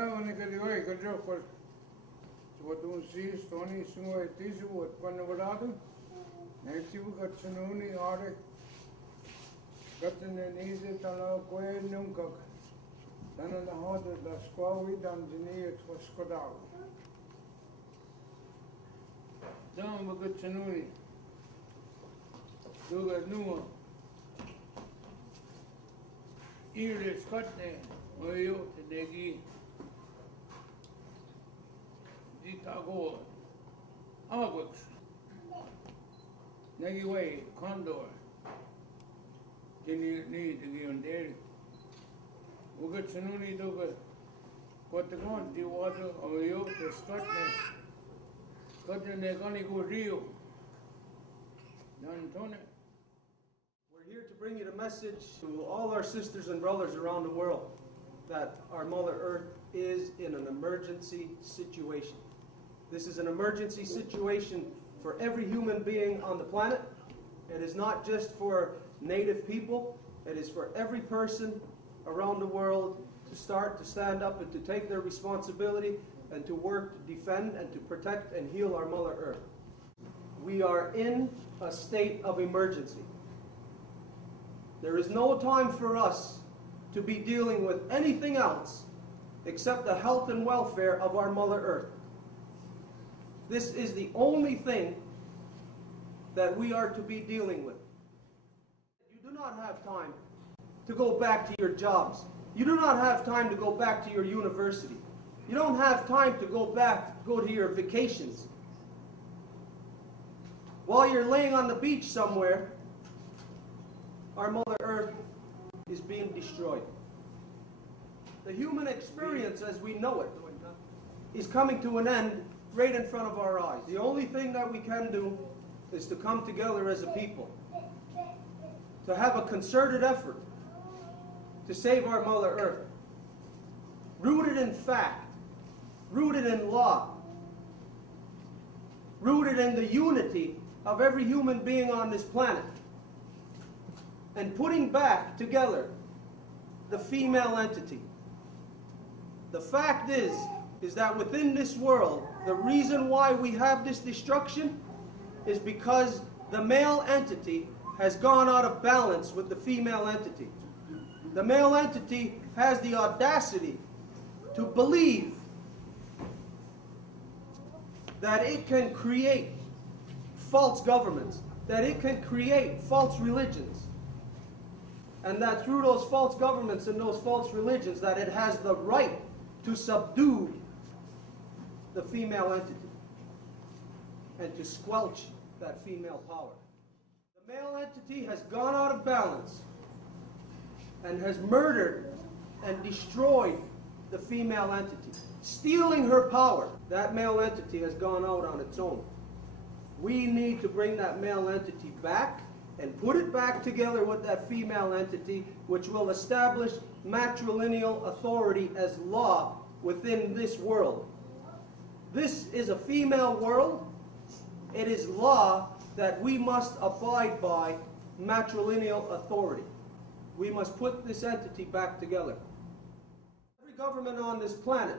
Oni kad je kad jokor what un si stoni singo etisu what panavadadu netivu katsununi are katne nize tala koe nunca tana na hoda da squawi dan dini to skodau dam katsununi duga numa ile skotne oyo tedegi Ditago, August, Negiway, Condor, Jenny need to be on there. We got Sununi to what the con, the water of you, the Scotland, they're going to go Rio. We're here to bring you the message to all our sisters and brothers around the world that our Mother Earth is in an emergency situation. This is an emergency situation for every human being on the planet. It is not just for native people. It is for every person around the world to start to stand up and to take their responsibility and to work to defend and to protect and heal our Mother Earth. We are in a state of emergency. There is no time for us to be dealing with anything else except the health and welfare of our Mother Earth. This is the only thing that we are to be dealing with. You do not have time to go back to your jobs. You do not have time to go back to your university. You don't have time to go to your vacations. While you're laying on the beach somewhere, our Mother Earth is being destroyed. The human experience as we know it is coming to an end right in front of our eyes. The only thing that we can do is to come together as a people, to have a concerted effort to save our Mother Earth, rooted in fact, rooted in law, rooted in the unity of every human being on this planet, and putting back together the female entity. The fact is that within this world, the reason why we have this destruction is because the male entity has gone out of balance with the female entity. The male entity has the audacity to believe that it can create false governments, that it can create false religions, and that through those false governments and those false religions that it has the right to subdue the female entity and to squelch that female power. The male entity has gone out of balance and has murdered and destroyed the female entity, stealing her power. That male entity has gone out on its own. We need to bring that male entity back and put it back together with that female entity, which will establish matrilineal authority as law within this world. This is a female world. It is law that we must abide by matrilineal authority. We must put this entity back together. Every government on this planet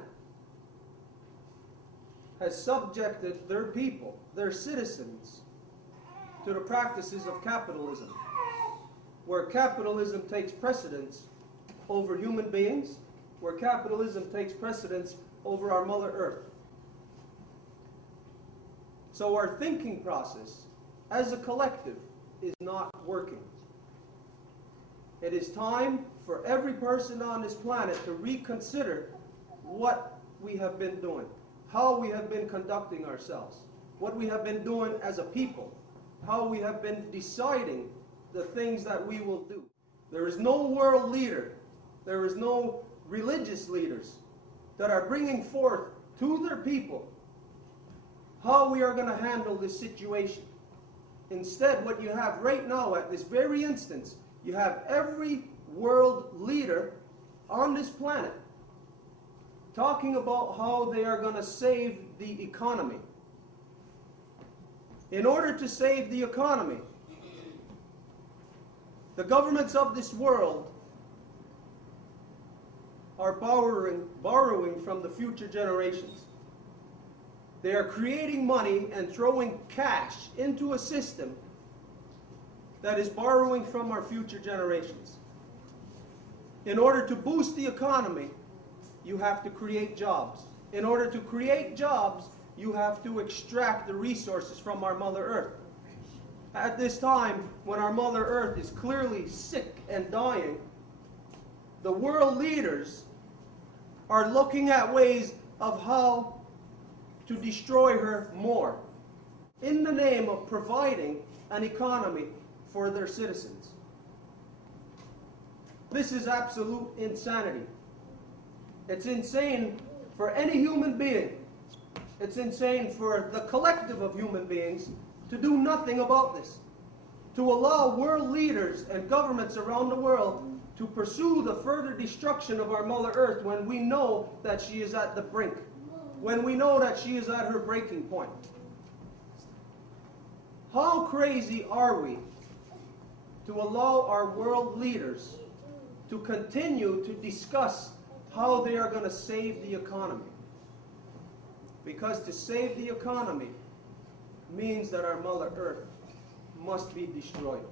has subjected their people, their citizens, to the practices of capitalism, where capitalism takes precedence over human beings, where capitalism takes precedence over our Mother Earth. So our thinking process as a collective is not working. It is time for every person on this planet to reconsider what we have been doing, how we have been conducting ourselves, what we have been doing as a people, how we have been deciding the things that we will do. There is no world leader, there is no religious leaders that are bringing forth to their people how we are going to handle this situation. Instead, what you have right now at this very instance, you have every world leader on this planet talking about how they are going to save the economy. In order to save the economy, the governments of this world are borrowing from the future generations. They are creating money and throwing cash into a system that is borrowing from our future generations. In order to boost the economy, you have to create jobs. In order to create jobs, you have to extract the resources from our Mother Earth. At this time, when our Mother Earth is clearly sick and dying, the world leaders are looking at ways of how to destroy her more, in the name of providing an economy for their citizens. This is absolute insanity. It's insane for any human being. It's insane for the collective of human beings to do nothing about this. To allow world leaders and governments around the world to pursue the further destruction of our Mother Earth when we know that she is at the brink, when we know that she is at her breaking point. How crazy are we to allow our world leaders to continue to discuss how they are going to save the economy? Because to save the economy means that our Mother Earth must be destroyed.